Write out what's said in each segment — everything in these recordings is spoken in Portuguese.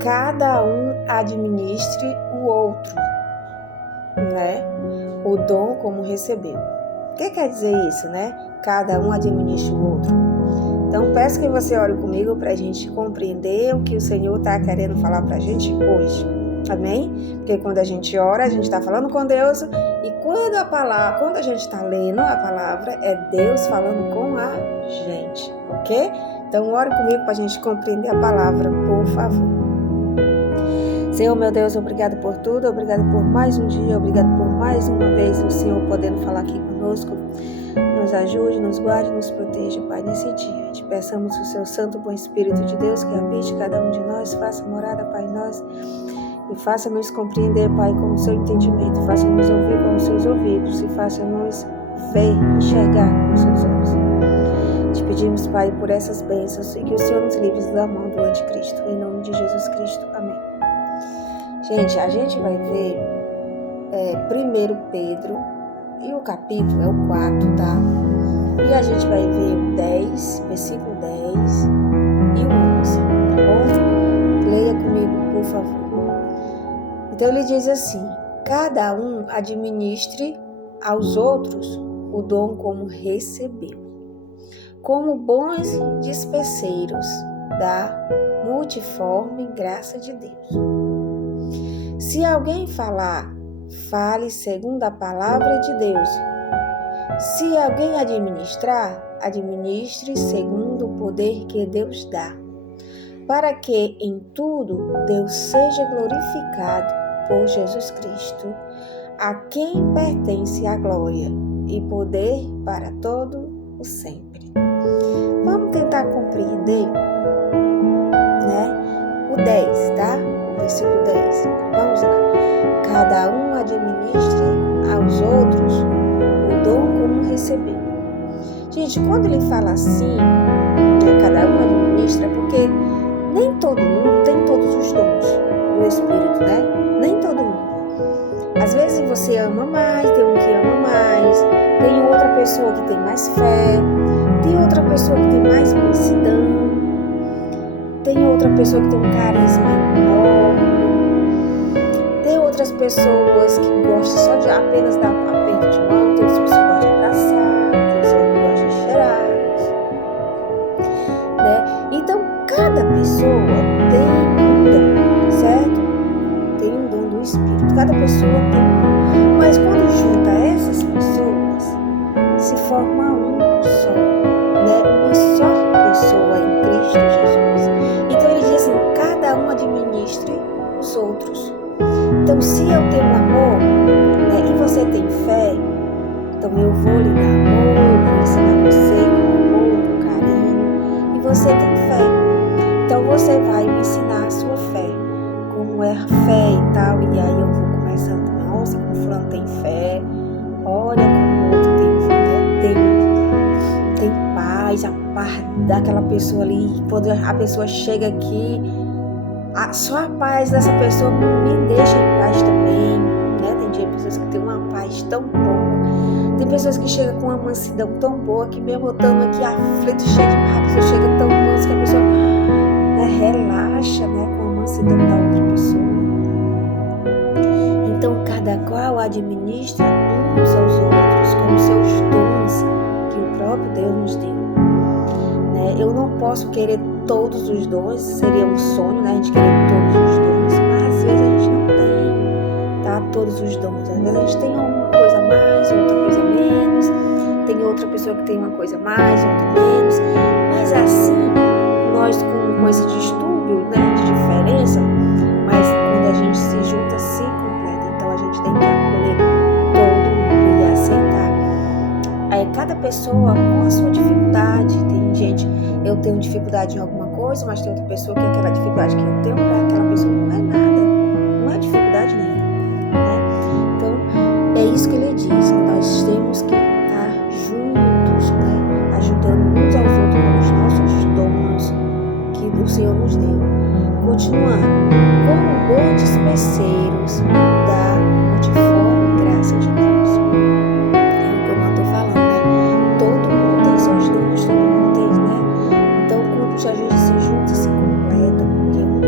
Cada um administre o outro, né? O dom como recebeu. O que quer dizer isso, né? Cada um administre o outro. Então, peço que você ore comigo para a gente compreender o que o Senhor está querendo falar para a gente hoje. Amém? Porque quando a gente ora, a gente está falando com Deus, e quando a gente está lendo a palavra, é Deus falando com a gente, ok? Então, ore comigo para a gente compreender a palavra, por favor. Senhor, meu Deus, obrigado por tudo, obrigado por mais um dia, obrigado por mais uma vez o Senhor podendo falar aqui conosco. Nos ajude, nos guarde, nos proteja, Pai, nesse dia. Te peçamos o seu santo bom Espírito de Deus que habite cada um de nós, faça morada, Pai, em nós, e faça-nos compreender, Pai, com o seu entendimento, faça-nos ouvir com os seus ouvidos e faça-nos ver, enxergar com os seus olhos. Te pedimos, Pai, por essas bênçãos e que o Senhor nos livre da mão do anticristo. Em nome de Jesus Cristo. Amém. Gente, a gente vai ver 1 Pedro, e o capítulo é o 4, tá? E a gente vai ver o 10, versículo 10 e o 11, tá bom? Leia comigo, por favor. Então ele diz assim: cada um administre aos outros o dom como recebeu, como bons dispenseiros da multiforme graça de Deus. Se alguém falar, fale segundo a palavra de Deus. Se alguém administrar, administre segundo o poder que Deus dá, para que em tudo Deus seja glorificado por Jesus Cristo, a quem pertence a glória e poder para todo o sempre. Vamos tentar compreender, né? O 10, tá? O versículo 10. Vamos lá. Cada um administre aos outros o dom como recebeu. Gente, quando ele fala assim, cada um administra, porque nem todo mundo tem todos os dons do Espírito, né? Nem todo mundo. Às vezes você ama mais, tem um que ama mais, tem outra pessoa que tem mais fé, tem outra pessoa que tem mais mansidão, tem outra pessoa que tem um carisma enorme, tem outras pessoas que gostam só de apenas dar aperto de mão, tem outras pessoas que gostam de abraçar, tem pessoas que gostam de cheirar, né? Então, cada pessoa tem um dom, certo? Tem um dom do Espírito, cada pessoa tem um dom. Mas quando junta essas pessoas, se forma um só, né? Uma só pessoa em Cristo Jesus. Então ele diz assim: cada um administre os outros. Então, se eu tenho amor, né, e você tem fé, então eu vou lhe dar amor, eu vou ensinar você com amor, com carinho, e você tem fé. Então você vai me ensinar a sua fé, como é a fé e tal, e aí eu vou começando, nossa, como fulano tem fé, olha como o outro tem, né, tem paz, a paz daquela pessoa ali, quando a pessoa chega aqui, só a paz dessa pessoa me deixa em paz também, né? Tem pessoas que têm uma paz tão boa, tem pessoas que chegam com uma mansidão tão boa, que mesmo eu estando aqui aflito, cheio de raiva, a pessoa chega tão mansa que a pessoa, né, relaxa, né, com a mansidão da outra pessoa. Então, cada qual administra uns aos outros com os seus dons que o próprio Deus nos deu, né? Eu não posso querer todos os dons, seria um sonho, né? A gente querer todos os dons, mas às vezes a gente não tem, tá? Todos os dons. Às vezes a gente tem uma coisa a mais, outra coisa a menos, tem outra pessoa que tem uma coisa a mais, outra menos, mas assim, nós com esse distúrbio, né, de diferença, mas quando a gente se junta, se completa. Então a gente tem que acolher todo mundo e aceitar. Cada pessoa com a sua dificuldade. Tem gente, eu tenho dificuldade em alguma coisa, mas tem outra pessoa que aquela dificuldade que eu tenho para aquela pessoa não é nada, não é dificuldade nenhuma, né? Então é isso que ele diz, nós temos que estar juntos, né, ajudando uns aos outros com os nossos dons que o Senhor nos deu. Continuando, como bons dispenseiros da multiforme graça de Deus. A gente se junta, se completa, porque um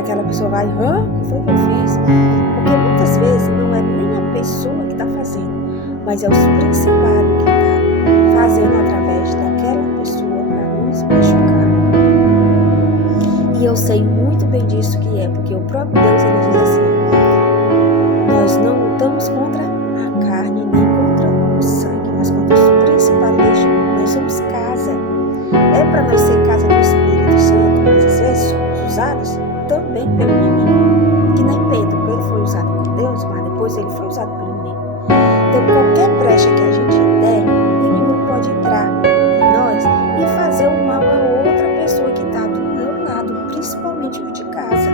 aquela pessoa vai, o que foi que eu fiz? Porque muitas vezes não é nem a pessoa que está fazendo, mas é os principados que está fazendo através daquela pessoa para nos machucar. E eu sei muito bem disso que é, porque o próprio Deus, ele diz assim, nós não lutamos contra a carne nem contra o sangue, mas contra os principados deste mundo. Nós somos casa. É para nós ser casa do Espírito Santo, mas às vezes somos usados também pelo inimigo. Que nem Pedro. Pedro foi usado por Deus, mas depois ele foi usado pelo inimigo. Então qualquer brecha que a gente der, o inimigo pode entrar em nós e fazer o mal a outra pessoa que está do meu lado, principalmente os de casa.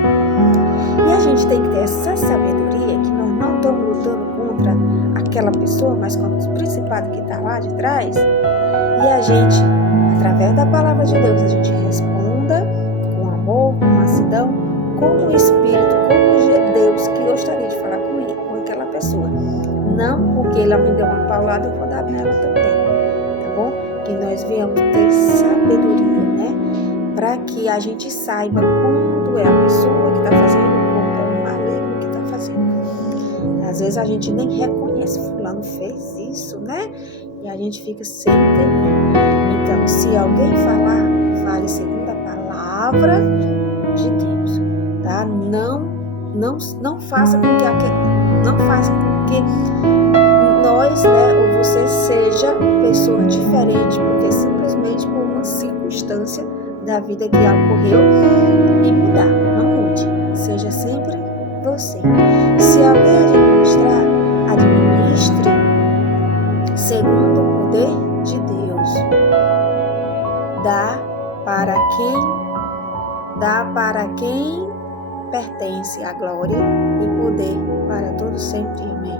E a gente tem que ter essa sabedoria que nós não estamos lutando contra aquela pessoa, mas contra os principados que está lá de trás. E a gente, através da palavra de Deus, a gente responda com amor, com mansidão, com o Espírito, como Deus que gostaria de falar com ele, com aquela pessoa. Não porque ela me deu uma paulada, eu vou dar nela também, tá bom? Que nós venhamos ter sabedoria, né? Para que a gente saiba quando é a pessoa que está fazendo, quando é o maligno que está fazendo. Às vezes a gente nem reconhece, fulano fez isso, né? E a gente fica sem entender. Então, se alguém falar, fale segundo a palavra de Deus, tá? Não faça com que nós, né, ou você seja pessoa diferente, porque simplesmente por uma circunstância da vida que ocorreu e mudar. Não mude. Seja sempre você. Se alguém administrar, administre segundo o poder de Deus. Dá para quem pertence a glória e poder para todos sempre. Amém.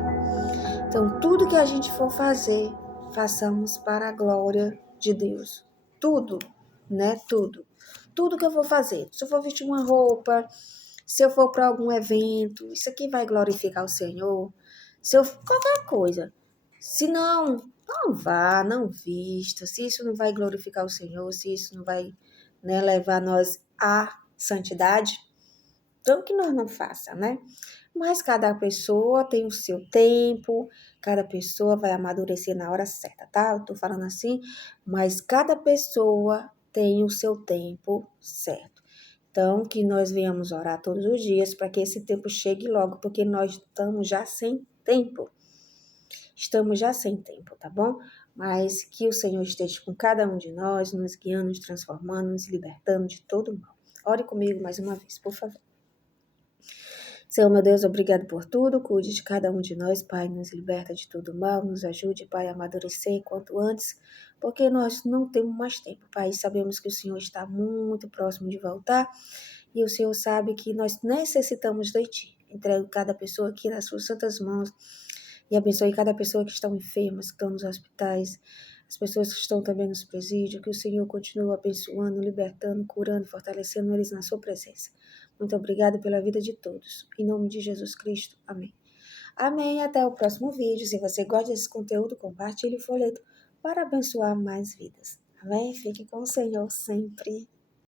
Então, tudo que a gente for fazer, façamos para a glória de Deus. Tudo, né? Tudo que eu for fazer. Se eu for vestir uma roupa, se eu for para algum evento, isso aqui vai glorificar o Senhor. Se eu qualquer coisa. Se não vá, não vista. Se isso não vai glorificar o Senhor, se isso não vai, né, levar nós à santidade, então que nós não faça, né? Mas cada pessoa tem o seu tempo, cada pessoa vai amadurecer na hora certa, tá? Eu tô falando assim, mas cada pessoa tem o seu tempo certo. Então, que nós venhamos orar todos os dias para que esse tempo chegue logo, porque nós estamos já sem tempo. Estamos já sem tempo, tá bom? Mas que o Senhor esteja com cada um de nós, nos guiando, nos transformando, nos libertando de todo mal. Ore comigo mais uma vez, por favor. Senhor, meu Deus, obrigado por tudo. Cuide de cada um de nós, Pai. Nos liberta de todo mal. Nos ajude, Pai, a amadurecer quanto antes, porque nós não temos mais tempo, Pai. Sabemos que o Senhor está muito próximo de voltar e o Senhor sabe que nós necessitamos de Ti. Entrego cada pessoa aqui nas Suas santas mãos e abençoe cada pessoa que está enferma, que estão nos hospitais, as pessoas que estão também nos presídios, que o Senhor continue abençoando, libertando, curando, fortalecendo eles na Sua presença. Muito obrigada pela vida de todos. Em nome de Jesus Cristo. Amém. Amém. Até o próximo vídeo. Se você gosta desse conteúdo, compartilhe o folheto para abençoar mais vidas. Amém. Fique com o Senhor sempre.